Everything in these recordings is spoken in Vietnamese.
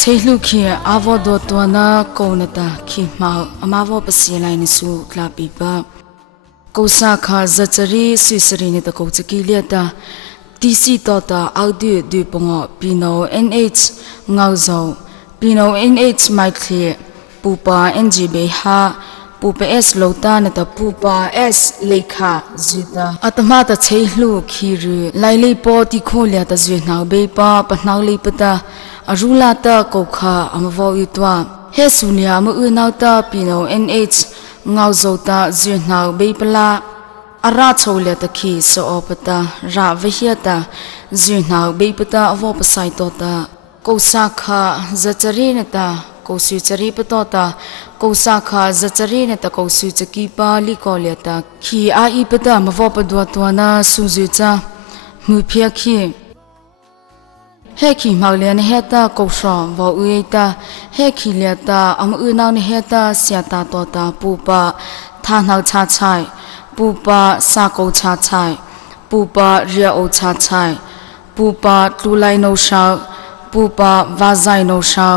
Chelu ki avo do tuana konata ki mau amavo pasilai nisu klapipa kosa kha zachari suisari ni ta kochaki liata TC tota audio du pongo pino NH ngauzo pino NH maikli pupa NGB ha pupa S lota na ta pupa S lekha zita atama ta chelu khiru lailei po ti kholia ta zwenau be pa panau le pata arula ta kokha amavo yutwa he sunia mu unau ta pino NH ngauzo ta zwenau be pala ara chole ta khi so opata ra vhiata zwenau be pata avo pasai to ta kosa kha zachari na ta kosu chari patota kosa kha zachari na ta kosu chaki pa li koleta khi a I pata mavo padwa twana suzu cha mu phia khi he khi maulian heta kosha wa uita he khi leta am unau ne heta siata tota pupa thanau cha chai pupa sa ko cha chai pupa ria o cha chai pupa tulai no sha pupa vazai no sha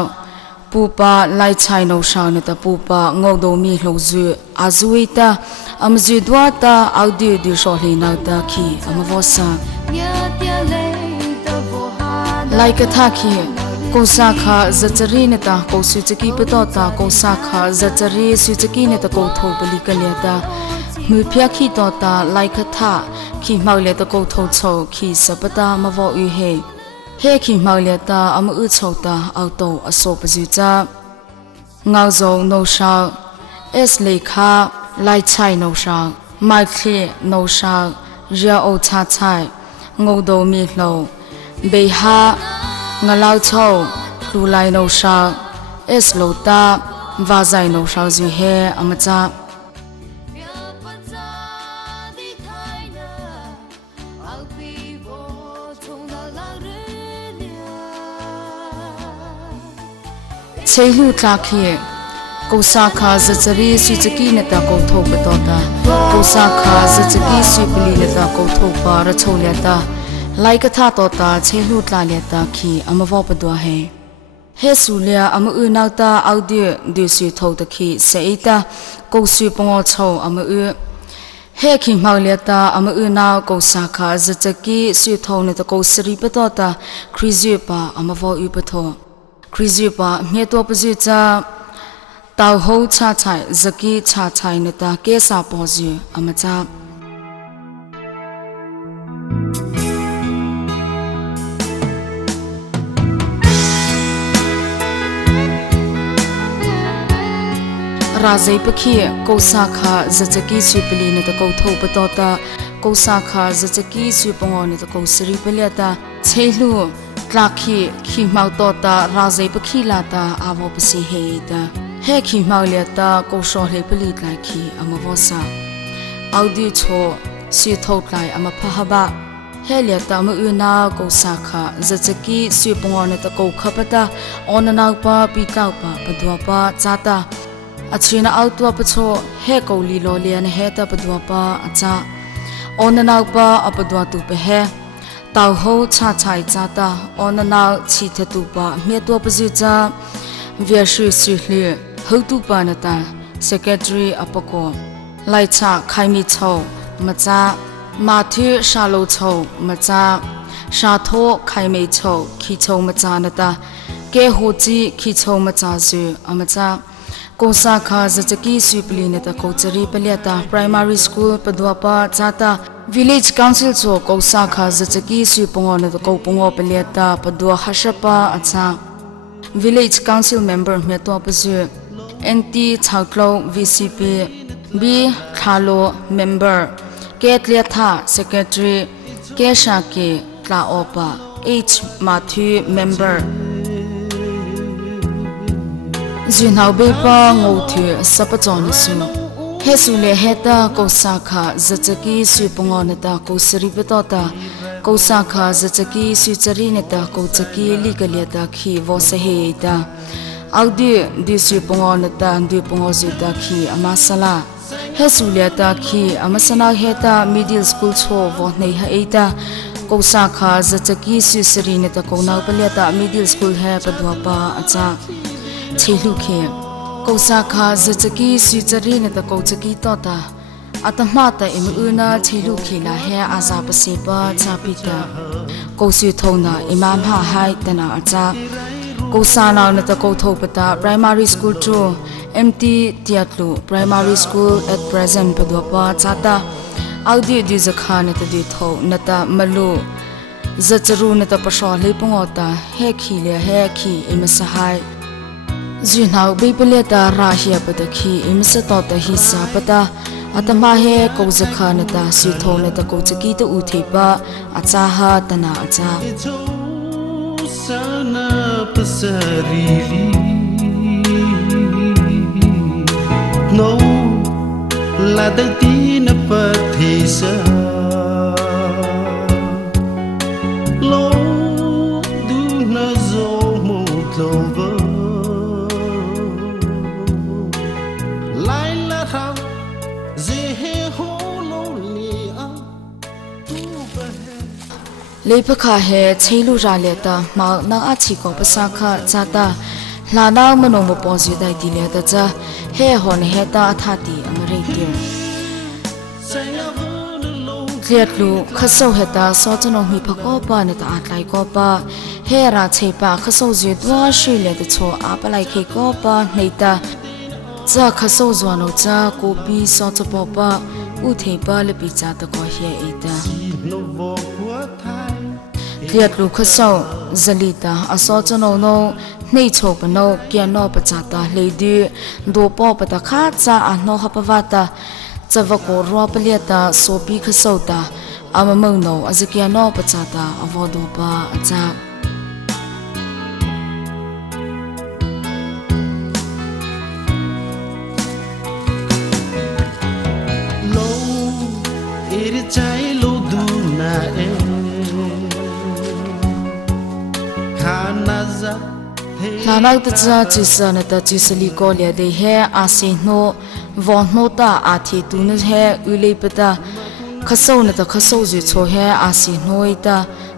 pupa lai chai no sha ne ta pupa ngodo mi hlozu azuita amzu dwata audio du sho le na ta khi amavosa like a thaki kosa kha zachari ne ta ko su chaki patota kosa kha zachari su chaki ne ta ko tho bali kalyata mu phya khi tota like a tha khi maule ta ko tho cho khi sapata mavo u he khi maule ta am u chota auto aso pazu cha ngauzo no sha es lekha lai chai no sha mai khle no sha ria o cha chai ngodo mi hlo beha ngalau chau lulai no sha es lota vazai no sha zu he amacha cheilu tlakhi kosa kha zachari suchaki neta ko tho patota kosa kha zachaki supli neta ko tho pa ra choleta like tha tota cheilu tlaleta khi amavo padwa he sulia am unauta audio du su tho ta khi seita ko su pongo chho am u he khi mauleta am unau ko sakha zachaki su tho ne ta ko sri patota khrizu pa amavo u patho khrizu pa me to pazu cha tau ho cha chai zaki cha chai ne ta ke sa pozu amacha razai pakhi kosa kha zachaki supli ne ta ko tho patota kosa kha zachaki supongo ne ta ko sri palyata cheilu tlakhi khi mau tota razai pakhi lata avo pasi heita he khi mau leta ko sho le pali tlakhi amavosa audio cho si thoklai ama phahaba he leta ma una kosa kha zachaki supongo ne ta ko khapata onanau pa pitau pa padwa pa chata achina outwa pacho he koli lolian he ta padwa pa acha onanau pa apadwa tu pe he tau ho cha chai chata onanau chi thatu pa me to pazu cha via shu su hli ho tu pa na ta secretary apako lai cha khaimi chho macha mathu shalo chho macha sha tho khaime chho khi chho macha na ta ke ho chi khi chho macha zu amacha kosa kha zachaki supli ne ta kochari palyata primary school padwapa chata village council cho kosa kha zachaki supongo ne ta ko pongo palyata padwa hashapa acha village council member me to pasu NT Chaklo VCP B Khalo member Ketletha secretary Keshaki Tlaopa H Matthew member Zinau bepa ngothu sapachon su hesule heta kosa kha zachaki supongo neta ko sri betota kosa kha zachaki suchari neta ko chaki likaleta khi vose heita audio di supongo neta ndi pongo zita khi amasala hesule ta khi amasana heta middle school cho vo nei ha eta Kosa kha zachaki susari ne ta kona palyata middle school hai padwa pa acha chelu khe Kosa kha zachaki susari ne ta kochaki to ta atama ta imuna chelu khe la hai aza pase pa chapita Kosu thona imam ha hai tana acha Kosa na ne ta ko thopata primary school to MT Tiatlu primary school at present padwa pa chata Audi di zakha na ta di tho na ta malu zacharu na ta pasho le pungota he khi le he khi imasahai Zinau bibele ta rahia padakhi imsa to ta hisa pata atama he ko zakha na ta si tho na ta ko chaki ta uthe pa acha ha tana acha sana pasarili no la dati na pathisa lo du na zo mo tova laila ha ze he ho lo ni a tu ba Lepakha he cheilu ra leta ma na achi ko pasakha chata lana manong mo posi dai ti le ta cha he hon he ta athati amare ti Kliatlu khaso heta so chano mi phako pa ne ta atlai ko pa he ra chei pa khaso je twa shi le ta cho apalai khe ko pa neita cha khaso zwano cha ko pi so cha po pa u thei pa le pi cha ta ko he ita no vo kwa thai Kliatlu khaso zalita aso chano no nei chok no kya no pa cha ta le di do po pa ta kha cha a no ha pa wa ta Zavako ro paliata sopi khasota amamang no azakia no pachata avodo pa acha lo eri chai lo du na e khanaza Lanak ta cha chisa na ta chisali ko le de he ase no von no ta athi tu na he ule pata khaso na ta khaso ji cho he ase no ita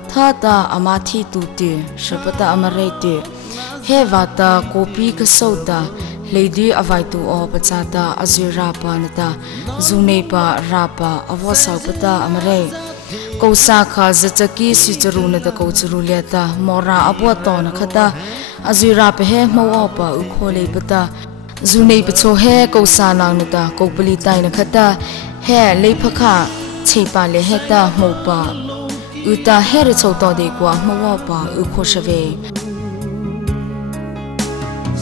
tha ta amathi tu te shapata amare te he vata kopi khaso ta lady avai tu o pachata azira pa na ta zune pa rapa awasa pata amare Kosa kha zachaki sicharu na ta kochuru leta mora abwa to na khata azira pe he mo pa u khole pata zunei pcho he kosa nang na ta kopali tai na khata he lephakha cheipa le heta mo pa uta he re chou to de kwa mo pa u kho shave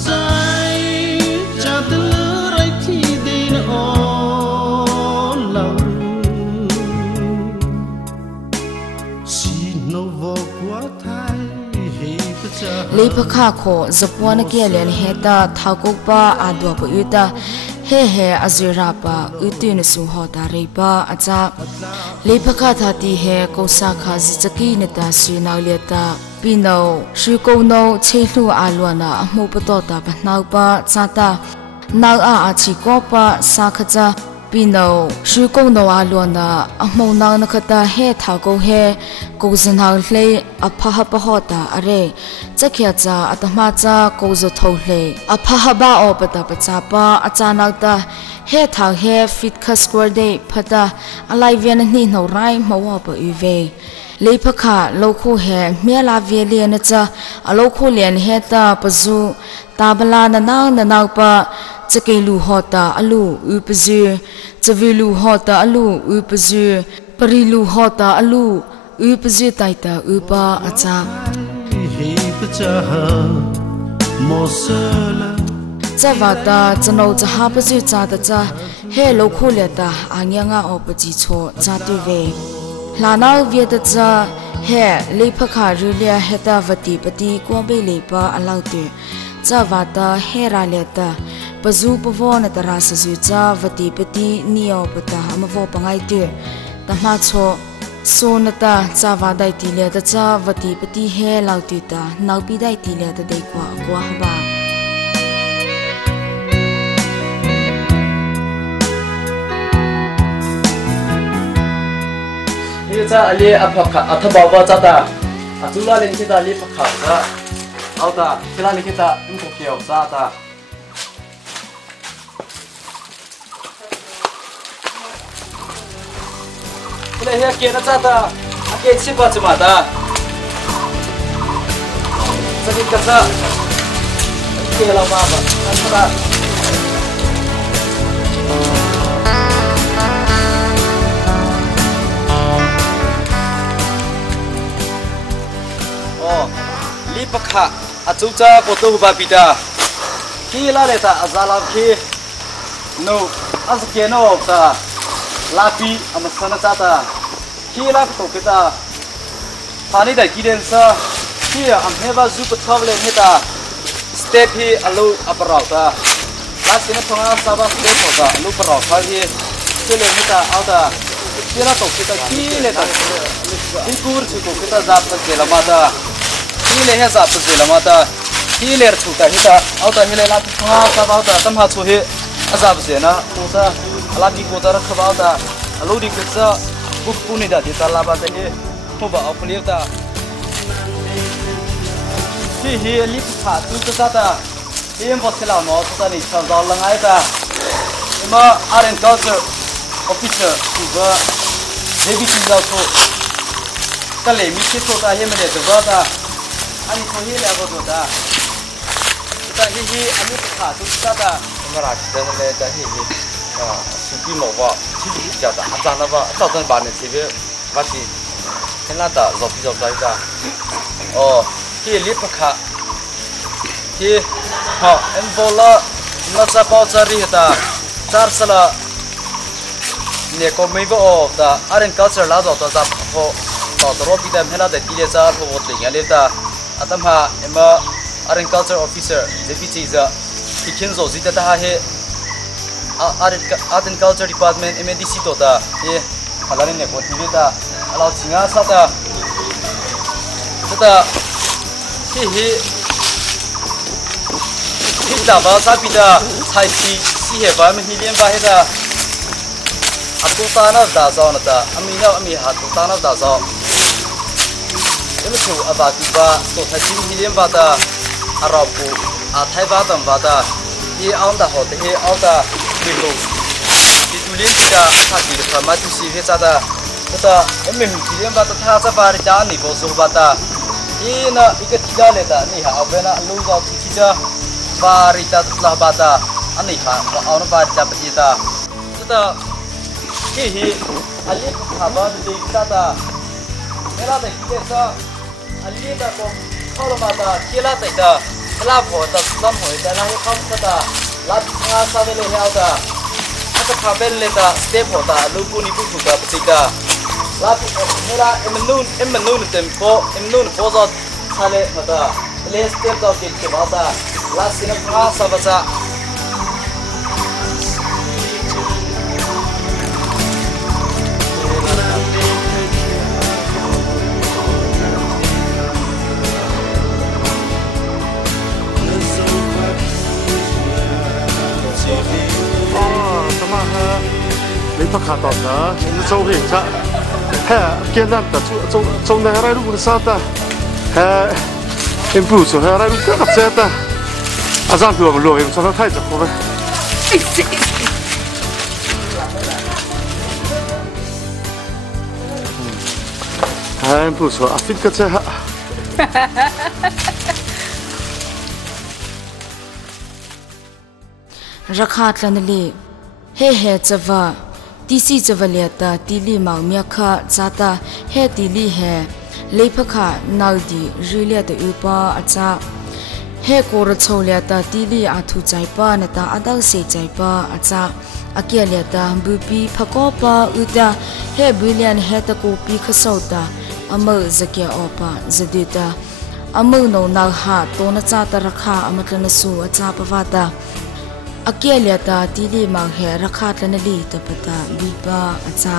sai chat rai thi din on lo si no vo kwa thai he pacha Lepakha kho zapwana ke len heta thakokpa adwa pa uta he azira pa utin su hota re pa acha Lepakha thati he kosa kha zachaki ne ta sinaw leta pino shri ko no chelu alwana mu pato ta bhnau pa chata naw a achi ko pa sakhacha Pino shri ko no alwana amau na na khata he thako he ko zanau hle apha ha pa hota are chakhya cha atama cha ko zo thle apha ha ba o pata pa cha pa achana ta he tha he fit kha square day phata alai vian ni no rai mawa pa uve Lepakha lokho he mela vele na cha alokho len he ta pazu tabala na nang pa Chakelu hota alu upzu chavilu hota alu upzu parilu hota alu upzu taita upa acha he pacha mosala Zavata chano chaha pazu cha ta cha he lokho leta angyanga opaji cho cha tu ve Lana vieta cha he lepakha rulia heta vati pati ko be lepa alautu Zavata hera leta Pazu pavo na tarasa zucha vati pati niyo pata amavo pangai tu Tama cho so na ta chawa dai ti le ta cha vati pati he lau tu ta nau pi dai ti le ta dei kwa haba นี่จะอะไรผักขาอัฐบาวจ้าตาจุฬาเล่นที่ตาอะไรผักขาจ้าเอาตาที่ร้านนี้ที่ตาอินโฟเกียวจ้าตาที่เลยเฮียเกียร์จ้าตาอาเกียร์ชิบะจุมาตาสกิดกันจ้าเกียร์เรามาบ้างนั่นตาลีปะขะอาจุจ้าโกตุบาปิดาคีลาเลตาอาซาลาคีโนอาสเกโนตาลาปีอามาสนาจ้าตาคีลาโตกิตาพานิดากีเดนซาคีอัมเฮบาซูปทาวเลนเฮตาสเตปฮีอาลูอัปราวตาลาสินพงอาซาบาสเตปตาอาลูปราวทาฮีคีเลนเฮตาเอาตาคีลาโตกิตาคีเลตาคีกูร์ซูโตกิตาจับตะเกลามาตาHile he zap zela mata hiler thuta hita auta hile la thanga sa bauta tamha chu he azab zena usa ala ki ko tar khabauta alodi kitsa buk puni da dita la ba he hoba apni ta hi li pha tu ta ta em bosela no ta ni sa dal langai ta ema aren culture officer tu ba devi chinga so kale mi che so ta he me de ba taอันนี้คนที่แล้วก็ตัวตาแต่ที่อันนี้ขาดทุกตาตาเมื่อไหร่จะมาเลยจะที่สุกี้หมูว่าที่จะตาอาจารย์ว่าเจ้าต้นบานเนี่ยสิเพื่อว่าสิเห็นแล้วตาจบที่จบใจตาอ๋อที่ลิปขาที่ฮะเอ็มโบล่านักสปอร์ตจารีตาจาร์สละเนี่ยก็ไม่บอกตาอาร์เรนคัลเจอร์ลาดตัวตาพอต่อตัวรบปีเดิมเห็นแล้วแต่ที่เลี้ยจาร์พอวัดอย่างเงี้ยตาอาตมาเอ็มอาร์เรนคัลเจอร์ออฟฟิเซอร์เจพีจีจะที่คินโซจิตตาเฮอาร์เรนคัลเจอร์ดีพาร์ตเมนต์เอ็มดีซีตัวตาเย่ฮาลารินเนี่ยคนที่ตาเราชิงอาสัตตาที่ดาบาซาปิดาใช้ซีเฮบามันฮิเลียนบาเฮตาอัตุตานาดาซอนตาอามีนาอามีฮัตุตานาดาซอเอ็มชูอาบาติบาตัวทัชิมฮิเลียนบาตาอาราบูอาไทยบาตัมบาตาที่อันดาโฮเตเฮอันดาบิลูที่ตุลินติดาทักดิลพามาตุซีเฮซาตาตาเอ็มฮิเลียนบาตาท่าซาบาริจานิโบซูบาตาที่น่ะอีกที่ดาเลตานี่ฮะเอาเวน่าลูกเอาที่จ้าบาริตาตุลาบาตาอันนี้ฮะเอาหน้าบาริตาปฏิตาตาที่อันนี้ข้าบ้านดีตาตาเวลาเด็กเด็กซะอันนี้ตาก็เข้ามาตาเกี่ยวกับตาลาบหัวตาซ้ำหัวแต่ละให้เข้าตาลาบงาซาเวลให้เอาตาอาจจะข้าเป็นเลยตาสเตปหัวตาลูกนี่พูดถูกตาปฏิตาลาบเวลาเอ็มนูนเต็มโฟเอ็มนูนโฟซอดซาเลมาตาเลสเตปตาเกิดขึ้นมาตาลาสินงาซาบะซา你不看到他，你走黑着，嘿，简单的走那来路的啥的，嘿，你不走那来路干嘛这的？啊，咱不路用穿到太着好呗。哎，不错，啊，非个这哈。ราคาตลนลีเฮจะว่าตีซีจะว่าเลียตาตีลีมังเมียค่ะจาตาเฮตีลีเฮเลยพะค่ะนาดีรีเลียตอุปาอาจาเฮโกรชาวเลียตาตีลีอาทุใจป้านตาอาดักเสใจป้าอาจาอาเกียเลียตาบุปีพะกอป้าอุตาเฮบุเลียนเฮตะโกปีขสาวตาอเมอจะเกียอปาจะดีตาอเมอโนนาหาโตนจาตาราคาอมตลนสูอาจาปวาตาอาเกียเลียตาตีลีมังเฮราคาตลนลีตปตาบิบาอาจา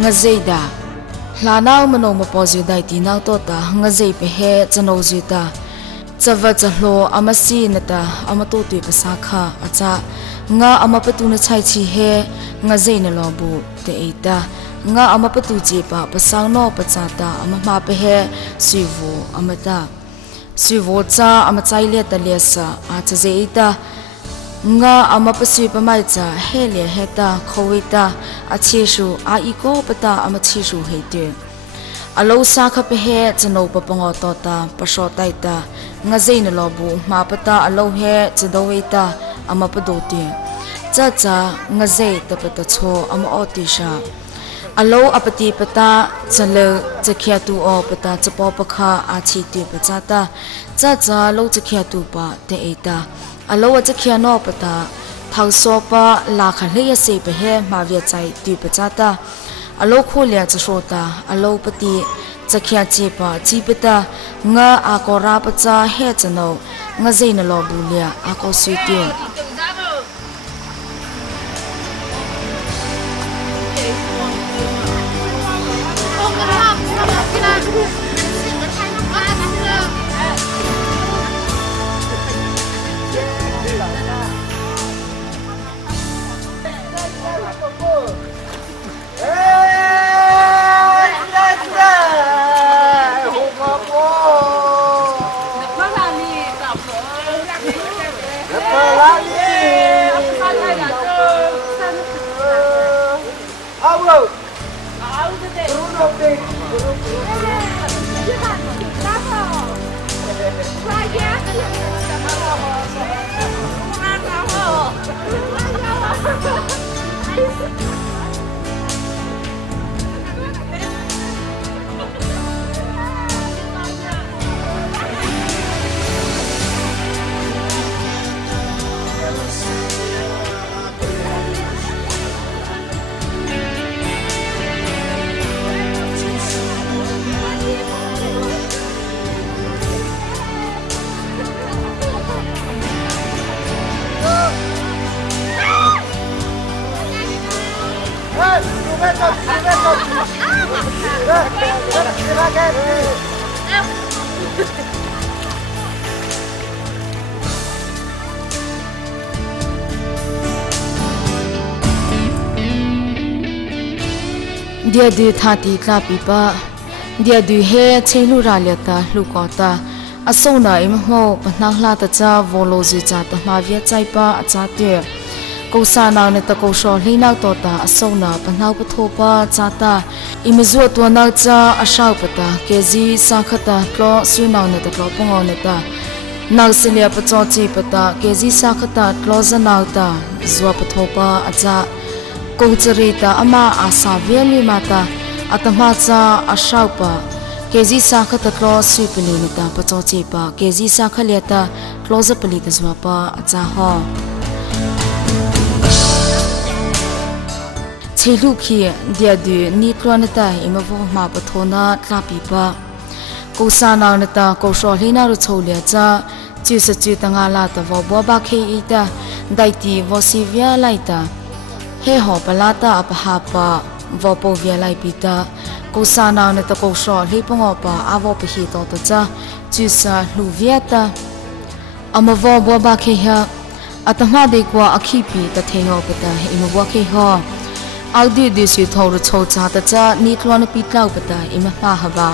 ngazeda lana mano ma pozidai ti na to ta ngazei pe he chano juta chawa chalo amasi nata amato tu pasakha acha nga amapatu na chai chi he ngazei na lobu te eta nga amapatu je pa pasang no pachata amama pe he sivu amata sivu cha amachai le ta lesa acha je eta nga amapasi pamai cha hele heta khowita achishu a iko pata amachishu hete alo sa kha pe he chano papango tota pasho taita nga zeina lobu ma pata alo he chadowita amapadote cha cha nga zei tapata cho ama otisha alo apati pata chale chakhya tu o pata chapo pakha achi te pachata cha cha lo chakhya tu pa te eta alo chakhya no pata thangso pa la kha le se pe he ma vya chai tu pachata alo kholia chashota alo pati chakhya che pa chi pata nga akora pacha he chano nga zeina lo bulia ako suite dia du thati tla pipa dia du he chelu raleta lukota asona imho panahla ta cha voloji cha ta ma via chai pa acha te ko sa na ne ta ko sho lina to ta asona panau patho pa cha ta imzo to na cha ashaw pata kezi sakhata klo sunaw ne ta klo pongo ne ta naw silia pa cho chi pata kezi sakhata klo zanaw ta zwa patho pa acha Koucherita ama asa veli mata atama cha ashaupa kezi sakha ta klo swipli nita pachoche pa kezi sakha leta close pali ta zwapa acha ho chelu khi dia du ni klonata imavo ma pathona tlapi pa kosana nata kosho lina ru cholia cha chi sa chi tanga la ta vo bo ba khe ita daiti vosivia laita he ho palata apahapa vopo via lai pita kosana ne ta ko sho li pongo pa avo pe hi to cha chusa lu vieta amavo bo ba khe ha atama de kwa akhi pi ta the ho pata ima wa khe ho audi de si thor cho cha ta cha ni klon pi tlau pata ima ha ha ba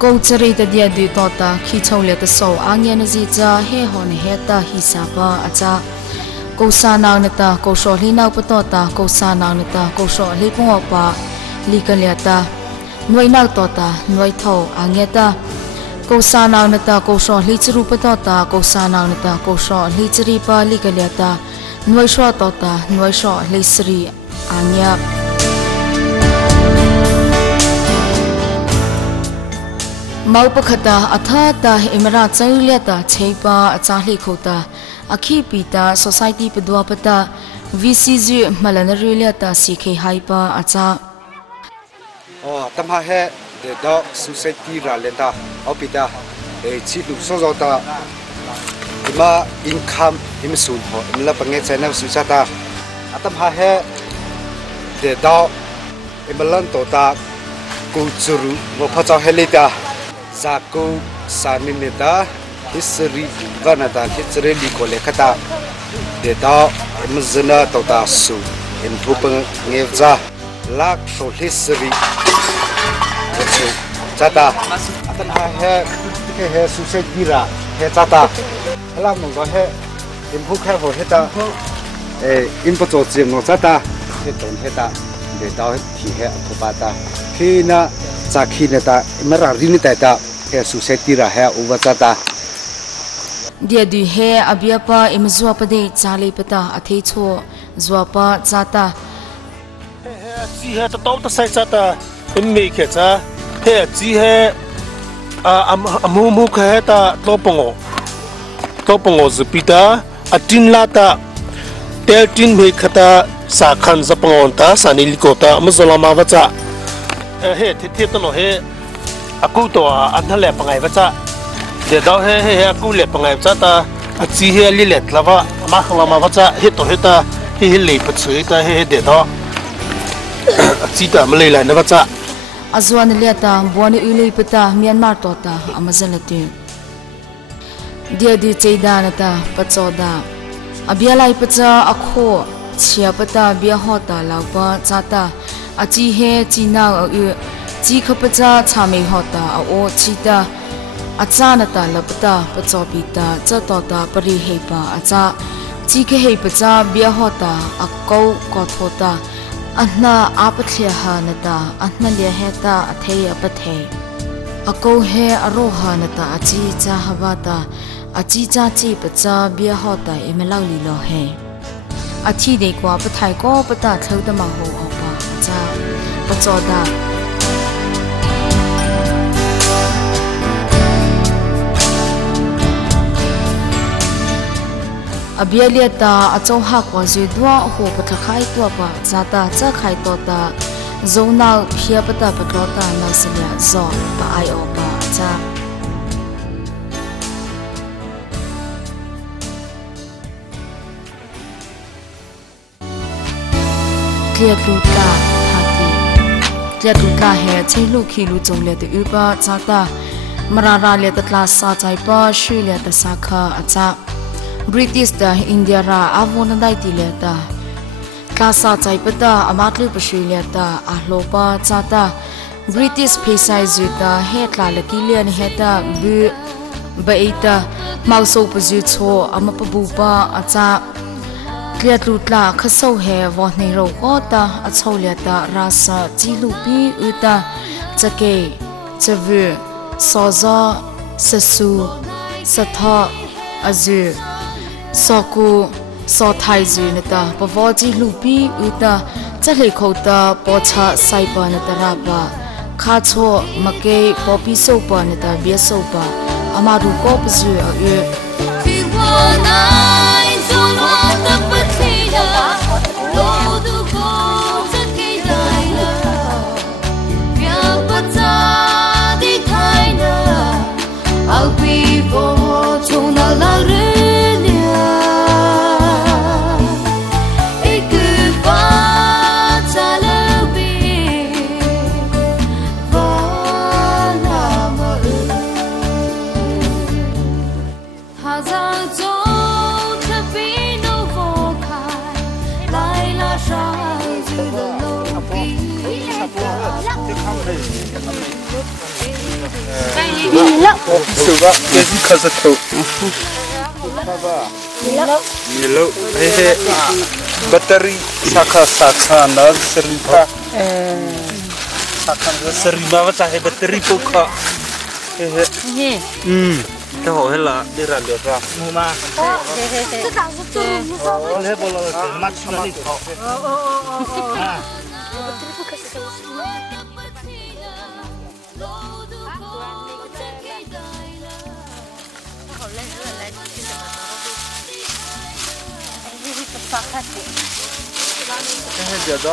ko chari ta dia de to ta khi chou le ta so angya na ji cha he ho ne he ta hi sa pa acha Kosana neta kosho lina upatota kosana neta kosho lipungo pa likaliata noi nak tota noi tho angeta kosana neta kosho lichru patota kosana neta kosho lichri pa likaliata noi sho tota noi sho lisri anya mau pakhata atha ta imra chaileta cheipa achali khota akhi pita society pedwa pata vcg malanarelia ta sikhe haipa acha tamha he de do society ralenda opita e chilu sojota ima income imsun ho imla pange channel susata atamha he de do imalan tota kulturu mo phacha helita zaku sanineta history ganata history likole khata deta imzana tota su impupang ngevza lak so history chata atan ha he suicide gira he chata hala mo he impu kha ho heta impu cho chim no chata he ton heta de da thi he thopata khina chakhina ta mara rini ta ta he suicide gira he uwa chata dia du he abiapa imzua pade chale pata athei cho zwapa chata chi he ta ta sai chata imme khe cha he chi he amu khe ta to pongo zupita atin lata teltin me khata sa khan zapangon ta sanil kota muzolama wacha he the to no he aku to anhale pangai wacha de daw he aku le pangai cha ta achi he li let lawa ma khlama wacha he to he ta he le pachui ta he de do achi ta malai la na wacha azwan liata boni uli pata Myanmar tota amazalati dia di cheidana ta pachoda abialai pacha akho chia pata bia hota lawpa chata achi he china chi khapacha chame hota o chita achana ta lapta pachopita chatota pari hepa acha chi ke hepa bia hota akau kothota anna apathya hanata anna le heta athei apathe akau he aroha nata achi cha hawata achi cha chi pacha bia hota emelawli lo he achi de kwa pathai ko pata thlauda ma ho opa cha pachoda abialiata achauha kwa zedwa ho pathakhai to pa zata cha khai to ta zona phia pata patlota nasilya zo pa ai opa cha Tliatluka hati Tliatluka he chailu khilu chongle te upa chata marara le ta class sa chai pa shri le ta sakha acha British da India ra avona dai ti le ta klasa chai pata amatlu pashri le ta ahlopa chata British phesai zuta he tla laki le ni heta bu baita mauso pazu cho amapabu pa acha Tliatlutla khasau he wa nei ro kota achau le ta rasa chilupi uta chake chavu soza sasu satha azu soku so thai zu nata pavoji lupi uta chale khota pocha saipa nata rapa khacho make popi so pa nata bia so pa amaru ko pzu e fi wona zon wa ta pathila lo du ko chake daina bia pacha di thaina au pi bo chona la re Suga jadi kasatu. Milo, hehe. Bateri saka nak serika. Saka serima macam he bateri poka. Hehe. Tahu hela diran dia tak. Muma. Oleh bola maksimal ni. Jadi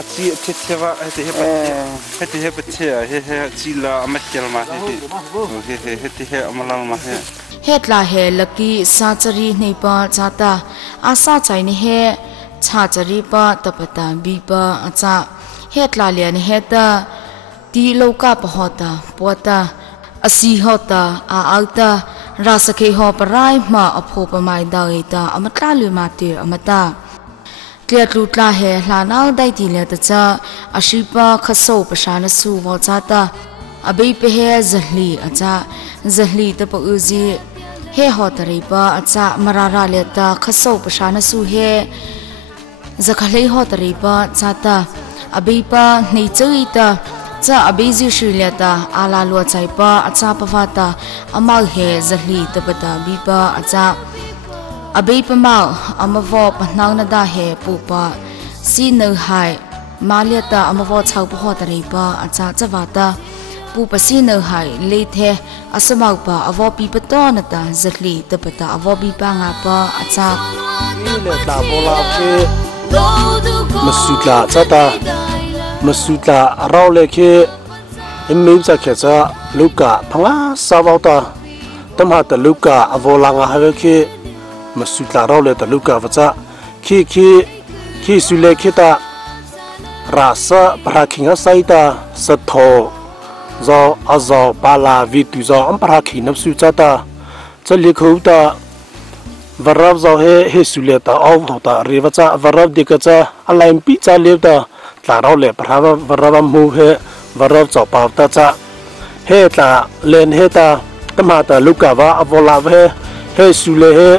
aci kecewa hati hebat cila amat kelmah hati amalan mah hetla he laki sachari nei pa chata asa chai ni he chachari pa tapata bi pa acha het la lian heta ti loka pahota pota asi hota a alta rasake ho parai ma apho pamai daita amatla lu ma te amata tliat lutla he hlanau dai ti le ta cha ashipa khaso pasana su wa cha ta abai pe he zahli acha zahli ta pa uzi he hotari pa acha marara le ta khaso pasana su he zakhalei hotari pa cha ta abai pa nei chui ta cha abai ji shile ta ala lo chai pa acha pawata amal he zahli ta bata bi pa acha abai pa mau amavo panau na da he pu pa si no hai maliata amavo chau pa hotari pa acha chawata pu pa si no hai le the asamau pa avo pi pa to na ta zahli ta bata avo bi pa nga pa acha ile ta bola ke masutla chata masutla raule ke emeu cha ke cha luka phanga sawata tamha ta luka avola nga ha ke masutla raule ta luka vacha ki sule khita rasa prakhinga saita satho zo azo bala vitu zo amprakhi napsu chata chali khouta varab zo he suleta au hota revacha varab dikacha alaim pi cha levta tlarau le prava varab mu he varab cho pawta cha he tla len he ta tamata lukava avola he sule he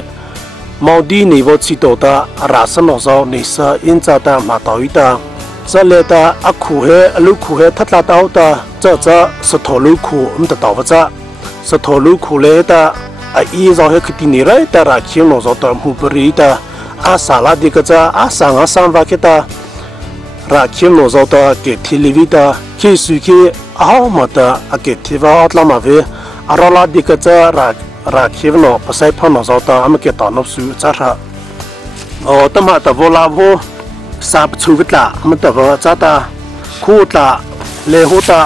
maudi ni vo chitota rasano zo nisa incha ta matoita chaleta akhu he alukhu he thatla tauta cha satholu khu umta tawcha satholu khu le ta a i zo he khiti ni rai ta ra khim no zo ta mu pari ta a sala de ka cha a sanga sam va ke ta ra khim no zo ta ke thilivita ki su ki a ma ta a ke thiva atla ma ve arala de ka cha ra khim no pasai pha no zo ta am ke ta no su cha ra o ta ma ta vola vo sa chu vitla am ta va cha ta khu ta le ho ta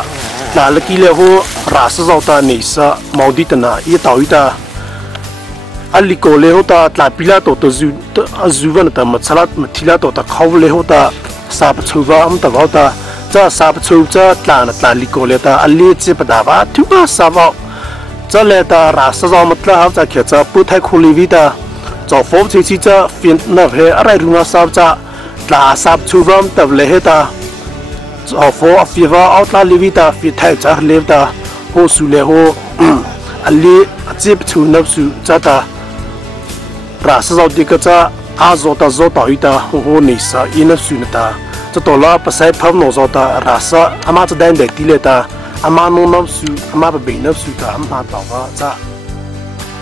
la le ki le ho ra sa zo ta ni sa maudi ta na i ta ita aliko le hota tla pila to azuvan ta machalat mathila to ta khawle hota sap chuwa am ta wata cha sap chu cha tla liko le ta ali che padawa thuba sawa cha le ta rasa za matla ha cha khe cha pu thai khuli vi ta cha fo chi chi cha fin na he arai runga sap cha tla sap chuwa am ta le he ta cha fo afiwa outla li ta fi thai cha le ta ho su le ho ali chip chu napsu cha ta rasa zo dikacha azo ta zo ta ita ho ni sa ina sunata to tola pasai pham no zo ta rasa ama cha dan de tileta ama no nam su ama ba be nam su ta ama ta wa cha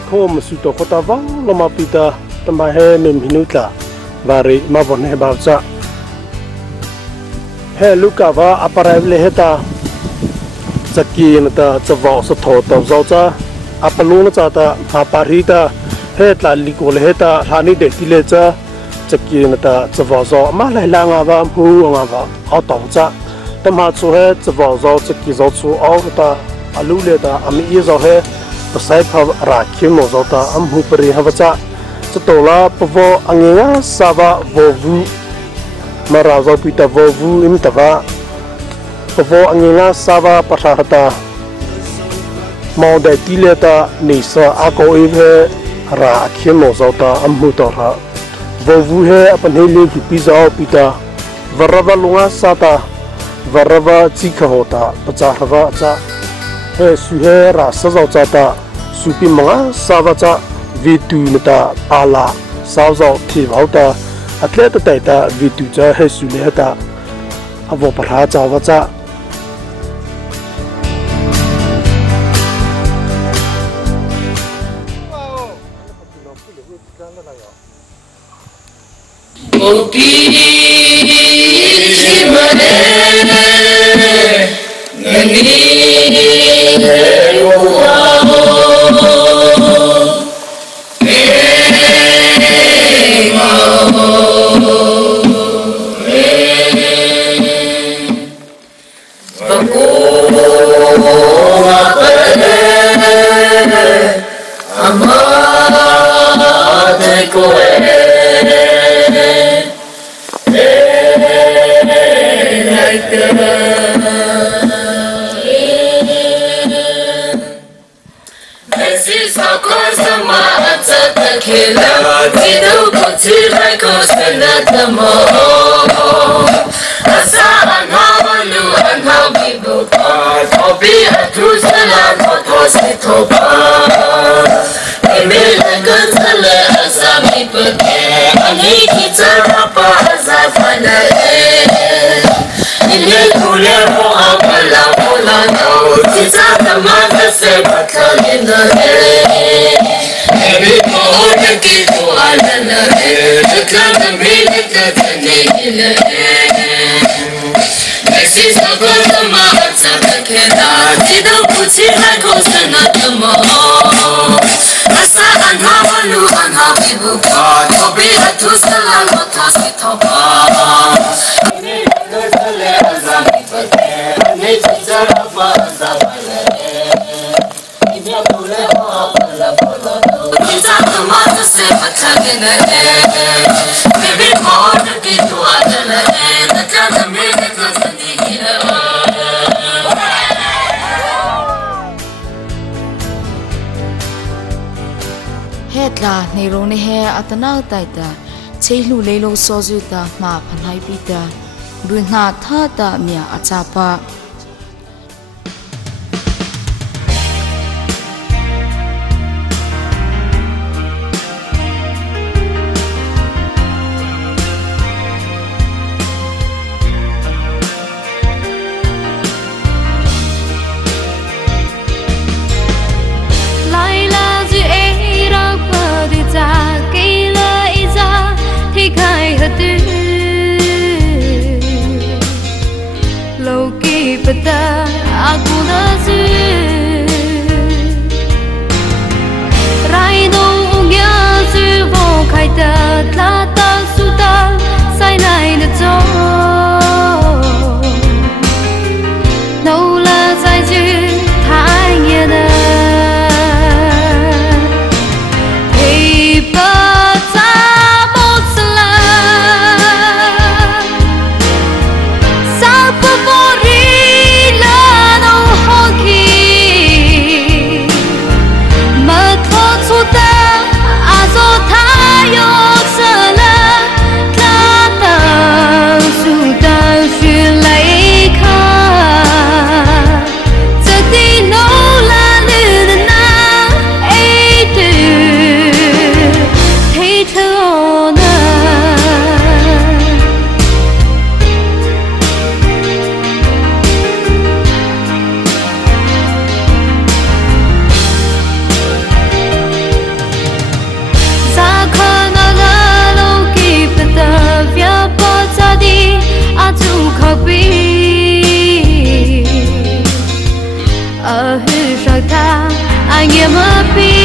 tho ma su to khota wa lo ma pita tama he ne minuta bare ma bon he ba cha he luka wa aparai le heta chaki na ta chawa so tho ta zo cha apalu na cha ta ha parita he tla liko le heta hani de tile cha chaki na ta chawa zo ma lai la nga ba mu nga ba au tong cha tama chu he chawa zo chaki zo chu au ta alu le ta ami ye zo he pasai pha ra khim no zo ta am hu pari ha cha chatola pavo angenga sawa vovu mara zo pita vovu im ta va pavo angenga sawa patha ta mau de tile ta ni sa a ko e ra khim no zo ta am hu to ra vovu he apan he le ki pizza pita varava lunga sa ta varava chi kha hota pacha hava cha he su he ra sa zo cha ta su pi manga sa va cha vitu nata ala sa zo thi va ta atleta ta ta vitu cha he su le ta avo para cha va cha ma ata ta khela ti do ko ti ra ko sana ta mo asa na lu an ha bi bu ko bi atu sala ko si to pa Emela gantale asa mi pake ani kitara pa asa fana Ile kule mo apala mola no Tizata mata se bakalina Ebi mo ode kitu alana Tukana mili tatane ila Nesi sabata ma ata bakena Tido puti hako sanata mo Asa anha lu anha bibu ka Tobi atu salam matasi topa Nale azami pake Ani chara pa azabale Ibya pule ho apala polo Kitata mata se patagina Baby more the kitu adala Nakana mene kasani gina Hetla neirone he atanau taita cheilu leilo sojuta ma phanai pita bunha tha ta mia achapa Pata aku nasu Rai no ungya su vo khai ta tla ta su ta sai nai na cho No la sai ju thai nghe na Hey pa ta mo sala Sa pa anh em ở phía